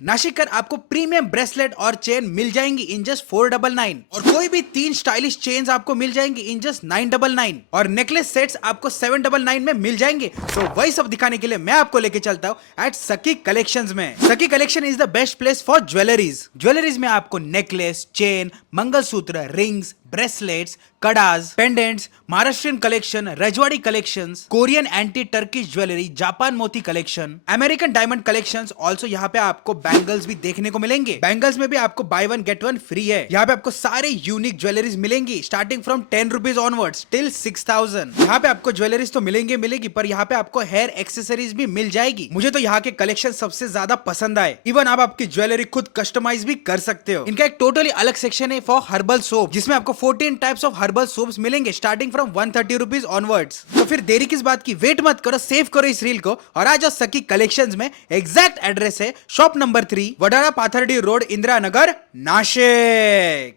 नाशिक आपको premium bracelet और chain मिल जाएंगी इन जस्ट 499 और कोई भी 3 स्टाइलिश चेन्स आपको मिल जाएंगी इन जस्ट 999 और नेकलेस सेट्स आपको 799 में मिल जाएंगे। तो वही सब दिखाने के लिए मैं आपको लेके चलता हूँ एट सकी कलेक्शंस में। Sakhi collection is the best place for jewelleries में आपको necklace, chain, mangalsutra, rings, bracelets, कडास, pendants, Maharashtrian collection, Rajwadi collections, Korean and Turkish jewellery, Japan मोती collection, American diamond collections. Also यहाँ पे आपको बैंगल्स भी देखने को मिलेंगे। बैंगल्स में भी आपको by one get one free है। यहाँ पे आपको सारे यूनिक ज्वेलरीज मिलेंगी starting from 10 rupees onwards till 6000। यहाँ पे आपको ज्वेलरीज तो मिलेगी पर यहाँ पे आपको हेयर एक्सेसरीज भी मिल जाएगी। मुझे तो यहाँ के कलेक्शन सबसे ज्यादा पसंद आए। इवन आप आपकी ज्वेलरी खुद कस्टमाइज भी कर सकते हो। इनका एक टोटली अलग सेक्शन है फॉर हर्बल सोप, जिसमें आपको 14 टाइप्स ऑफ हर्बल सोप्स मिलेंगे स्टार्टिंग फ्रॉम 130 रुपीज ऑनवर्ड्स। तो फिर देरी किस बात की, वेट मत करो, सेव करो इस रील को और आ जाओ सकी कलेक्शंस में। एग्जैक्ट एड्रेस है shop number 3, Wadala Pathardi road, Indira Nagar, Nashik.